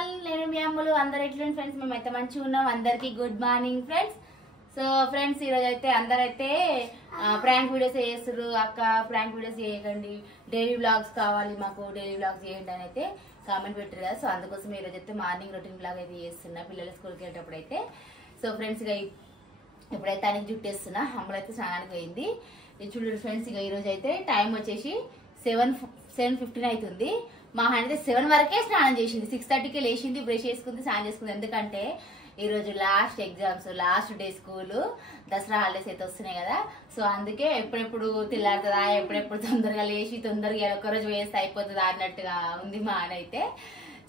Channel. నేను మీ అమ్మలు. అందరు ఎట్లుంది ఫ్రెండ్స్? మేమైతే మంచిగా ఉన్నాం. అందరికి good morning friends. So friends, ఈరోజు అయితే అందరైతే ప్రాంక్ వీడియోస్ చేస్తారు. అక్క ప్రాంక్ వీడియోస్ చేయకండి, డైలీ వ్లాగ్స్ కావాలి మాకు, డైలీ వ్లాగ్స్ చేయండి అని అయితే కామెంట్ పెట్టారు కదా. సో అందుకోసం ఈరోజు అయితే మార్నింగ్ రొటీన్ వ్లాగ్ అయితే చేస్తున్నా పిల్లలు స్కూల్కి వెళ్ళేటప్పుడు అయితే. సో ఫ్రెండ్స్, ఇక ఇప్పుడైతే తనకి జుట్టేస్తున్నా. అమ్మలైతే స్నానానికి పోయింది. చూడండి ఫ్రెండ్స్, ఇక ఈరోజు అయితే టైం వచ్చేసి 7:15 అవుతుంది. మా అయితే 7 వరకే స్నానం చేసింది. 6:30కే లేచింది, బ్రష్ చేసుకుంది, స్నానం చేసుకుంది. ఎందుకంటే ఈరోజు last exams, last day school, Dasara holidays అయితే వస్తున్నాయి కదా. సో అందుకే ఎప్పుడెప్పుడు తెల్లారుతుందా, ఎప్పుడెప్పుడు తొందరగా లేచి తొందరగా ఒక్కరోజు వేస్తే అయిపోతుందా అన్నట్టుగా ఉంది. మా అని అయితే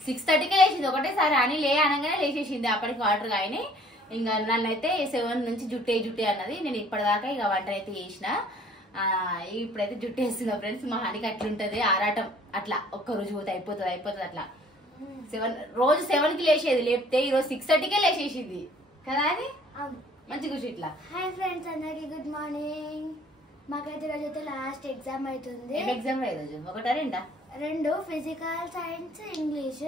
6:30కే లేచింది. ఒకటేసారి అని అనగానే లేచేసింది. అప్పటికి వాటర్ కానీ ఇంకా నన్ను అయితే 7 నుంచి జుట్టే అన్నది. నేను ఇప్పటిదాకా ఇక వంట అయితే చేసిన. ఇప్పుడైతే జుట్టు వేస్తున్నా ఫ్రెండ్స్. మా హానికి అట్లుంటది ఆరాటం. అట్లా ఒక్కరోజు పోతే అయిపోతుంది అట్లా. రోజు 7కి లేచేది, లేపితే ఈరోజు 6:30కే లేచేసింది కదా. అది మంచి ఖుషి. ఇట్లా హాయ్ ఫ్రెండ్స్, అందరికి గుడ్ మార్నింగ్. మాకైతే ఈరోజు అయితే లాస్ట్ ఎగ్జామ్ అవుతుంది. ఏం ఎగ్జామ్ ఈరోజు? ఒకటా రెండా? 2, ఫిజికల్ సైన్స్, ఇంగ్లీష్.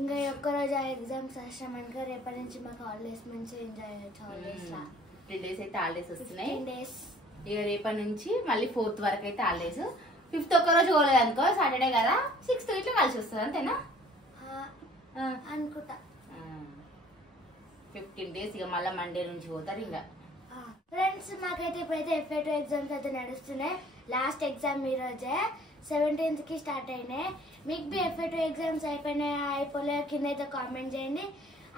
ఇంకా ఒక్కరోజు ఆ ఎగ్జామ్స్ రాసామనుకో రేపటి నుంచి మాకు హాలిడేస్ మంచిగా ఎంజాయ్ చేయొచ్చు. హాలిడేస్ 3 days అయితే హాలిడేస్ వస్తున్నాయి. 10 days. ఇక రేపటి నుంచి మళ్ళీ 4th వరకు అయితే హాలిడేస్. 5th ఒక్కరోజు పోలేదు అనుకో, సాటర్డే కదా. 6th ఇట్లా కలిసి వస్తుంది అంతేనా అనుకుంటా. 15 days ఇక మళ్ళీ మండే నుంచి పోతారు. ఇంకా ఫ్రెండ్స్, మాకైతే ఇప్పుడైతే FA2 ఎగ్జామ్స్ అయితే నడుస్తున్నాయి. లాస్ట్ ఎగ్జామ్ ఈ రోజే 17th కి స్టార్ట్ అయినాయి. మీకు బి FA2 ఎగ్జామ్స్ అయిపోలే కింద అయితే కామెంట్ చేయండి.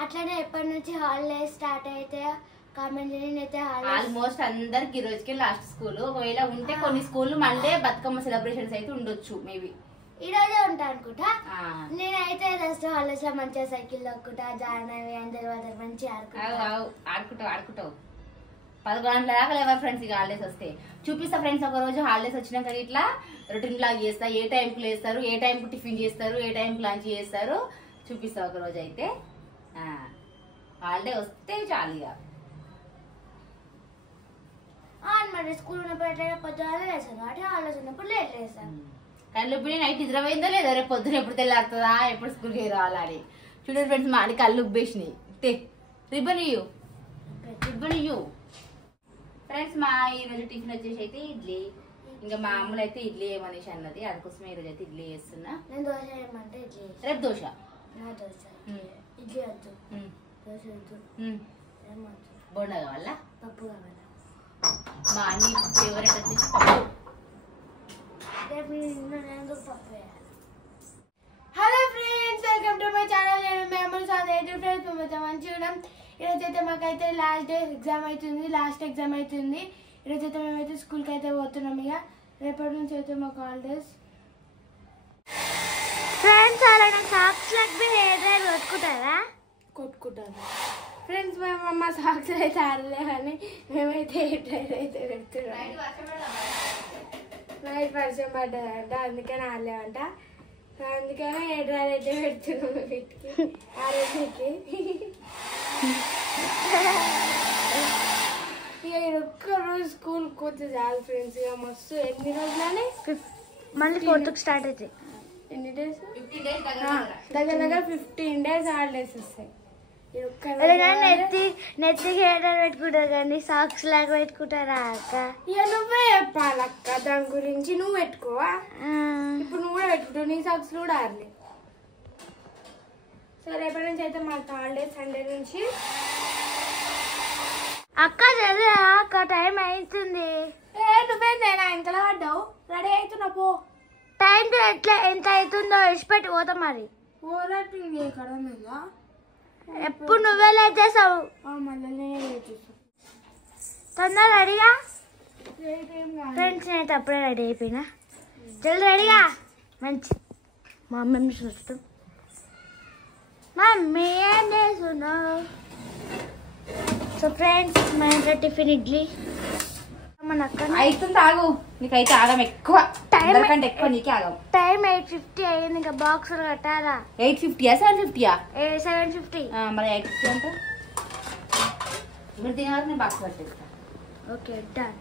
అట్లనే ఎప్పటి నుంచి హాలిడేస్ స్టార్ట్ అయితే కామెంట్ చేయండి. అయితే ఆల్మోస్ట్ అందరికి ఈ రోజుకే లాస్ట్ స్కూల్. ఒకవేళ ఉంటే కొన్ని స్కూల్ మండే బతుకమ్మ సెలబ్రేషన్స్ అయితే ఉండొచ్చు. మేబీ ఈ రోజే ఉంటా అనుకుంటా. నేనైతే దసరా హాలిడేస్ లో మంచిగా సైకిల్ తొక్కుంటా, జాయినవి అయిన తర్వాత మంచిగా ఆడుకుంటావు. 11 గంటల దాకా లేవాలి ఫ్రెండ్స్. ఇక హాలిడేస్ వస్తే చూపిస్తా ఫ్రెండ్స్. ఒక రోజు హాలిడేస్ వచ్చినాక ఇట్లా రొటీన్ లాగ్ చేస్తా. ఏ టైంకి లేస్తారు, ఏ టైంకి టిఫిన్ చేస్తారు, ఏ టైంకి లంచ్ చేస్తారు చూపిస్తా ఒక రోజు అయితే. హాలిడే వస్తే చాలు. ఇక మరి స్కూల్ ఉన్నప్పుడు ఎట్లయినా పొద్దున లేసాను, కాబట్టి హాలిడేస్ ఉన్నప్పుడు లేట్ లేసాను. కానీ ఇప్పుడు నైట్ నిద్రపోయిందో లేదో, రేపు పొద్దున ఎప్పుడు తెల్లారుతుందా, ఎప్పుడు స్కూల్కి రావాలని. చూడండి ఫ్రెండ్స్, మా కళ్ళు ఉబ్బేసినాయి. Ribbon ఇయ్యు friends. మా ఈరోజు టిఫిన్ వచ్చేసి అయితే ఇడ్లీ. ఇంకా మా అమ్మలు అయితే ఇడ్లీ ఏమనేసి అన్నది, అందుకోసమే ఈరోజు అయితే ఇడ్లీ చేస్తున్నా. నేను దోశ ఏమంటే ఇడ్లీ, రేపు దోశ. దోశ ఇడ్లీ వద్దు, దోశ వద్దు, ఏమొద్దు, బోండా కావాలా, పప్పు కావాలా. మా అన్ని ఫేవరెట్ వచ్చేసి పప్పు. Hello friends, welcome to my channel. నేను మెంబర్స్ ఫ్రెండ్స్ మేమైతే మంచిగా ఉన్నాం. ఈరోజు అయితే మాకైతే లాస్ట్ ఎగ్జామ్ అవుతుంది. ఈరోజు అయితే మేమైతే స్కూల్కి అయితే పోతున్నాం. ఇక రేపటి నుంచి అయితే మాకు హాలిడేస్. ఫ్రెండ్స్, అలా సాక్స్ హెయిర్ డ్రైర్ కొట్టుకుంటారు ఫ్రెండ్స్. మేము మా సాక్స్ అయితే ఆడలే కానీ మేమైతే హెయిర్ డ్రైర్ అయితే పెడుతున్నాం. నైట్ వర్షం పడ్డదంట, అందుకని ఆడలేమంట. అందుకని హెయిర్ డ్రైర్ అయితే పెడుతున్నాం వీటికి, ఆరోగ్యకి. ఇక ఒక్కరోజు స్కూల్ పోతే చాలు ఫ్రెండ్స్. ఇక మస్తు ఎన్ని రోజులని మళ్ళీ 4th స్టార్ట్ అవుతాయి. ఎన్ని డేస్? దగ్గర 15 days హాలిడేస్ వస్తాయి. నెత్తికి హెయిర్ డ్రైర్ పెట్టుకుంటారు కానీ సాక్స్ లాగా పెట్టుకుంటారా అక్క? ఇక నువ్వే చెప్పాలక్క దాని గురించి. నువ్వు పెట్టుకోవా? ఇప్పుడు నువ్వు కూడా పెట్టుకుంటావు, నీ సాక్స్ కూడా ఆడలే. సో రేపటి నుంచి అయితే మాకు హాలిడేస్, సండే నుంచి. అక్క చదివా అక్క, టైం అవుతుంది. నువ్వేందేనా ఇంతలో పడ్డావు? రెడీ అవుతున్నా పో. టైం ఎట్లా ఎంత అవుతుందో ఇచ్చిపెట్టి పోతా. మరి పోరాటం ఎక్కడ ఉందా? ఎప్పుడు నువ్వే లేట్ చేసావు. మళ్ళీ నేనే లేట్ చేసావు. తొందరగా రెడీగా ఫ్రెండ్స్. నేనైతే అప్పుడే రెడీ అయిపోయినా. జల్ది రెడీగా. మంచి మా మమ్మీ చూస్తాం. మమ్మీ ఏం చేస్తున్నావు? సో ఫ్రెండ్స్, మా ఇంట్లో టిఫిన్ ఇడ్లీ. అవుతుంది, ఆగు. నీకైతే ఆగం ఎక్కువ, కంటే ఎక్కువ నీకే ఆగం. టైం 8:50 అయ్యింది. ఇంకా బాక్స్ కట్టాలా? 8:50 7:50? 7:50. మరి 8:50 అంటే మీరు తినే నేను బాక్స్ కట్టేస్తా. Okay, done.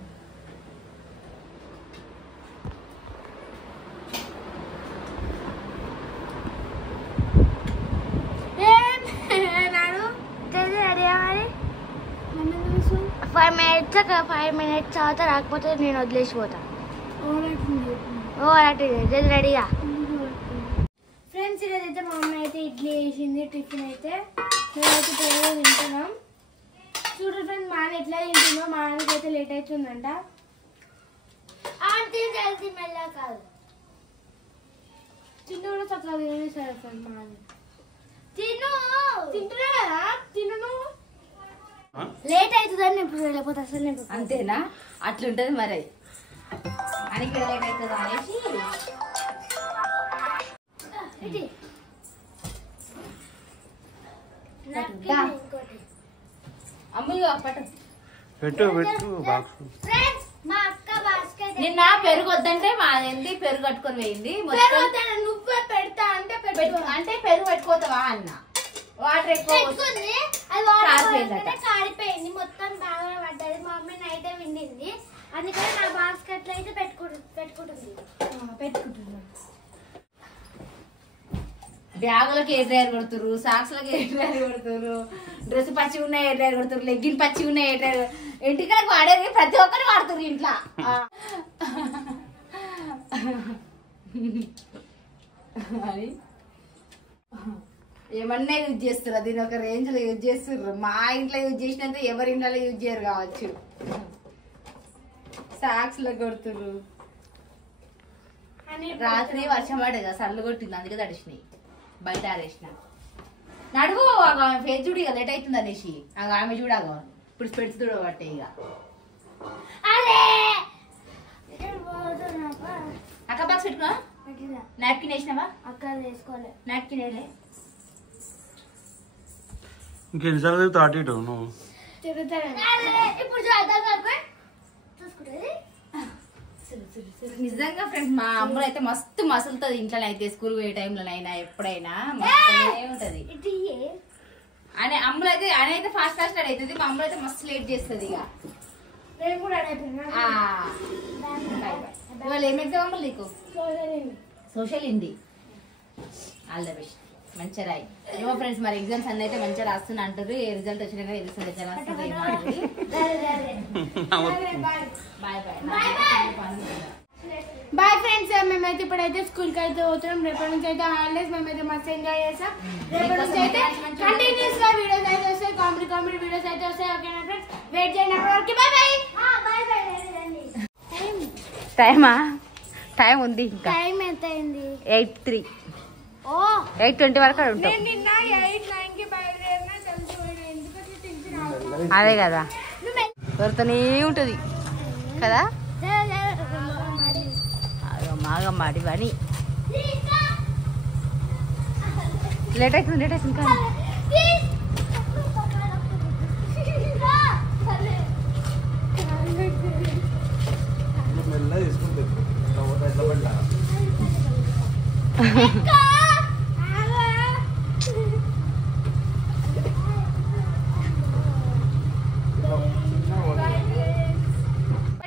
5 minutes తర్వాత రాకపోతే నేను వదిలేసిపోతా. రెడీగా ఫ్రెండ్స్. ఈరోజైతే మా మమ్మీ అయితే ఇడ్లీ వేసింది టిఫిన్ అయితే. మేమైతే త్వరగా తింటున్నాం. చూడండి ఫ్రెండ్స్, మా ఆయన ఎట్లా తింటుందో. మా ఆయనకి అయితే లేట్ అవుతుందంట. జల్దీ మెల్ల కాదు తింటూ కూడా చక్కగా తినేసారు ఫ్రెండ్. మా ఆయన తింటున్నా కదా, తిను. లేట్ అవుతుందని నేను లేకపోతే అసలు నేను అంతేనా? అట్లుంటది మరి. అని ఇక్కడ లేట్ అవుతుంది అనేసి అమ్మ పట్టు పెట్టు పెట్టు బాక్స్. నిన్న పెరుగు వద్దంటే మాదేంది పెరుగు కట్టుకొని పోయింది. నువ్వే పెడతా అంటే అంటే పెరుగు పెట్టుకోతావా అన్న. వాటర్ ఎక్కువ కారిపోయింది మొత్తం బాగా పడ్డది. మా మమ్మీ నైటే విండింది, అందుకని నా బాస్కెట్ లో అయితే పెట్టుకుంటుంది. బ్యాగులకి ఏ డ్రైవర్ కొడుతురు, సాక్స్ లకి ఏ డ్రైవర్ కొడుతురు, డ్రెస్ పచ్చి ఉన్నాయి ఏ డ్రైవర్ కొడుతురు, లెగ్గిన్ పచ్చి ఉన్నాయి ఏ డ్రైవర్. ఇంటికాడికి వాడేది ప్రతి ఒక్కరు వాడుతురు ఇంట్లో. అని ఏమన్నా యూజ్ చేస్తారు, దీని ఒక రేంజ్ లో యూజ్ చేస్తుర్రు. మా ఇంట్లో యూజ్ చేసినంత ఎవరి ఇంట్లో యూజ్ చేయరు కావచ్చు. సాక్స్ లో కొడుతురు. రాత్రి వర్షం పడేదా, సల్లు కొట్టింది, అందుకే తడిసినాయి. బయట ఆరేసిన. నడువు ఫేస్ చూడు, ఇక లేట్ అవుతుంది అనేసి. ఆమె చూడగా ఇప్పుడు స్పెట్స్ చూడబట్టే. ఇక అక్క బాక్స్ పెట్టుకున్నా. నాప్కిన్ వేసినావా? అక్క వేసుకోవాలి. నాప్కిన్ వేలే. ఇంకెన్నిసార్లు తిరుగుతా అటు ఇటు నువ్వు? ఇప్పుడు చూసుకుంటుంది. నిజంగా ఫ్రెండ్స్, మా అమ్మలు అయితే మస్తు మసులుతుంది ఇంట్లో అయితే. స్కూల్ పోయే టైంలోనైనా ఎప్పుడైనా మస్తు ఉంటది. అని అమ్మలు అయితే అయితే ఫాస్ట్ ఫాస్ట్ రెడీ అవుతుంది. మా అమ్మలు అయితే మస్తు లేట్ చేస్తుంది. ఇక ఇవాళ ఏం ఎగ్జామ్ అమ్మలు నీకు? Social Hindi. All the best, మంచిగా రాయి. ఏమో ఫ్రెండ్స్, మరి ఎగ్జామ్స్ అన్నీ అయితే మంచిగా రాస్తున్నా అంటారు. ఏ రిజల్ట్ వచ్చినా తెలుస్తుంది ఎట్లా రాస్తుంది. Bye friends. మేమైతే ఇప్పుడైతే స్కూల్ కి అయితే పోతున్నాం. రేపటి నుంచి అయితే హాలిడేస్. మేమైతే మస్తు ఎంజాయ్ చేస్తాం. రేపటి నుంచి అయితే కంటిన్యూస్ గా వీడియోస్ అయితే వస్తాయి. కామెడీ వీడియోస్ అయితే వస్తాయి. ఓకేనా ఫ్రెండ్స్, వెయిట్ చేయండి. Bye bye. టైమా? టైం ఉంది ఇంకా. టైం ఎంత అయింది? 8:03. 8:20 వరకు ఉంటాం. నిన్న 8-9 కి బయలుదేరినా కలిసిపోయినా. ఎందుకంటే టెన్షన్. అదే కదా, దొరుకుతూనే ఉంటది కదా. మాగమ్మాడి పని. లేట్ అవుతుంది ఇంకా. మెల్లగా తీసుకుంటే ఎట్లా పడ్డా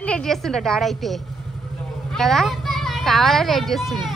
లేట్ చేస్తుండ డాడీ అయితే కదా, కావాలని లేట్ చేస్తుండే.